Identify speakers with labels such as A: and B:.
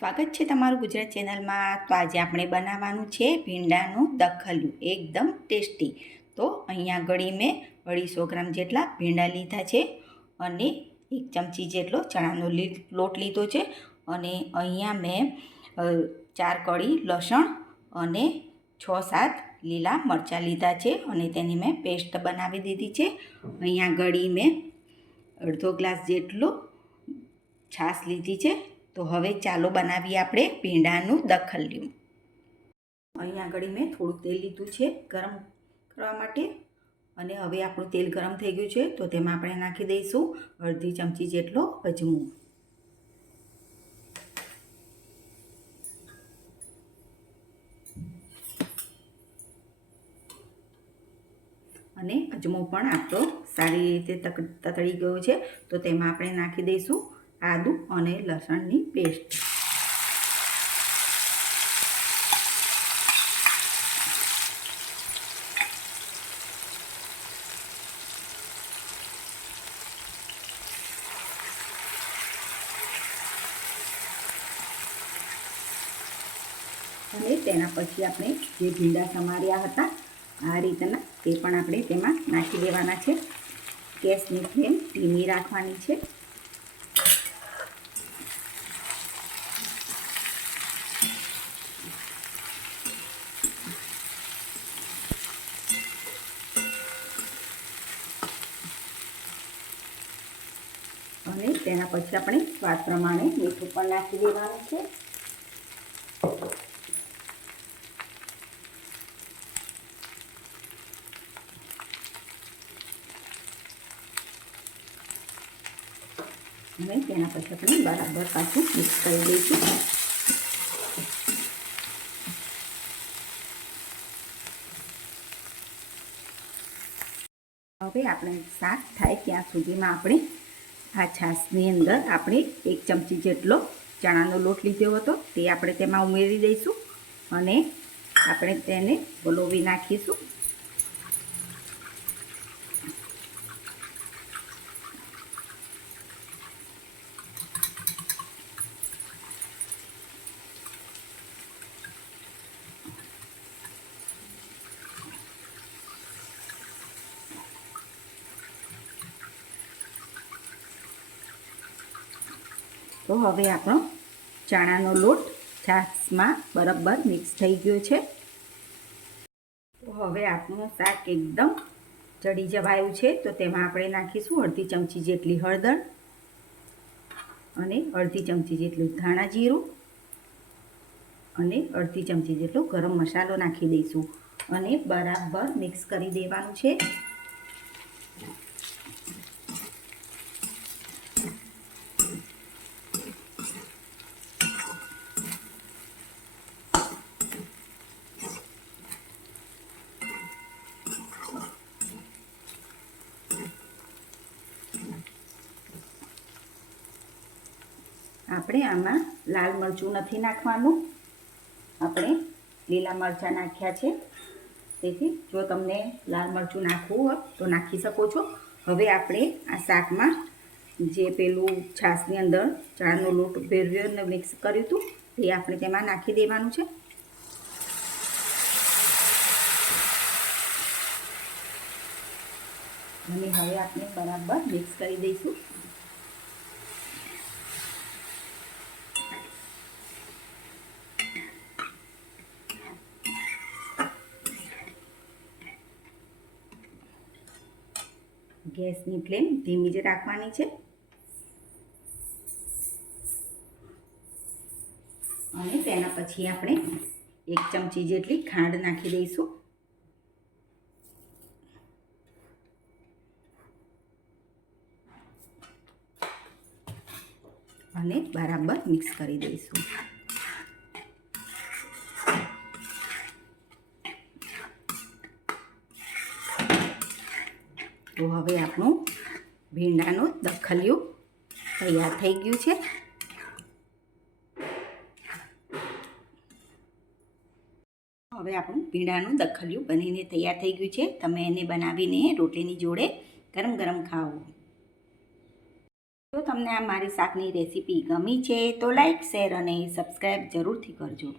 A: સ્વાગત છે તમારું ગુજરાત ચેનલમાં. તો આજે આપણે બનાવવાનું છે ભીંડાનું દખલિયું એકદમ ટેસ્ટી. તો અહીંયા ઘડી મેં અઢીસો ગ્રામ જેટલા ભીંડા લીધા છે અને એક ચમચી જેટલો ચણાનો લોટ લીધો છે અને અહીંયા મેં ચાર કળી લસણ અને છ સાત લીલા મરચાં લીધા છે અને તેની મેં પેસ્ટ બનાવી દીધી છે. અહીંયા ઘડી મેં અડધો ગ્લાસ જેટલો છાશ લીધી છે તો હવે ચાલો બનાવીએ આપણે ભીંડાનું દખલ્યું અહીંયા આગળ મેં થોડું તેલ લીધું છે ગરમ કરવા માટે. અને હવે આપણું તેલ ગરમ થઈ ગયું છે તો તેમાં આપણે નાખી દઈશું અડધી ચમચી જેટલો અજમો. અને અજમો પણ આપણો સારી રીતે તતળી ગયો છે તો તેમાં આપણે નાખી દઈશું આદું અને લસણની પેસ્ટ. અને તેના પછી આપણે જે ભીંડા સમાર્યા હતા, આ રીતના તે પણ આપણે તેમાં નાખી દેવાના છે. ગેસની ફ્લેમ ધીમી રાખવાની છે. અને તેના પછી આપણે સ્વાદ પ્રમાણે મીઠું પણ નાખી દેવાનું છે. અને તેના પછી આપણે બરાબર પાછું મિક્સ કરી દઈશું. હવે આપણે શાક થાય ત્યાં સુધીમાં આપણે આ છાશની અંદર આપણે એક ચમચી જેટલો ચણાનો લોટ લીધો હતો. તે આપણે તેમાં ઉમેરી દઈશું અને આપણે તેને વલોવી નાખીશું. તો હવે આપણો ચણાનો લોટ છાશમાં બરાબર મિક્સ થઈ ગયો છે. તો હવે આપણું શાક એકદમ ચડી જવાયું છે. તો તેમાં આપણે નાખીશું અડધી ચમચી જેટલી હળદર અને અડધી ચમચી જેટલું ધાણા જીરું અને અડધી ચમચી જેટલો ગરમ મસાલો નાખી દઈશું. અને બરાબર મિક્સ કરી દેવાનું છે. આપણે આમાં લાલ મરચું નથી નાખવાનું. આપણે લીલા મરચાં નાખ્યા છે. તેથી જો તમને લાલ મરચું નાખવું હોય તો નાખી શકો છો. હવે આપણે આ શાકમાં જે પેલું છાશની અંદર ચણાનો લોટ ભેરવ્યો અને મિક્સ કર્યું હતું તે આપણે તેમાં નાખી દેવાનું છે. અને હવે આપણે બરાબર મિક્સ કરી દઈશું. ગેસની ફ્લેમ ધીમી જ રાખવાની છે. અને તેના પછી આપણે એક ચમચી જેટલી ખાંડ નાખી દઈશું. અને બરાબર મિક્સ કરી દઈશું. તો હવે આપણું ભીંડાનું દખલિયું તૈયાર થઈ ગયું છે. હવે આપણું ભીંડાનું દખલિયું બનીને તૈયાર થઈ ગયું છે. તમે એને બનાવીને રોટલીની જોડે ગરમ ગરમ ખાઓ. જો તમને આ મારી શાકની રેસીપી ગમી છે તો લાઈક, શેર અને સબસ્ક્રાઈબ જરૂરથી કરજો.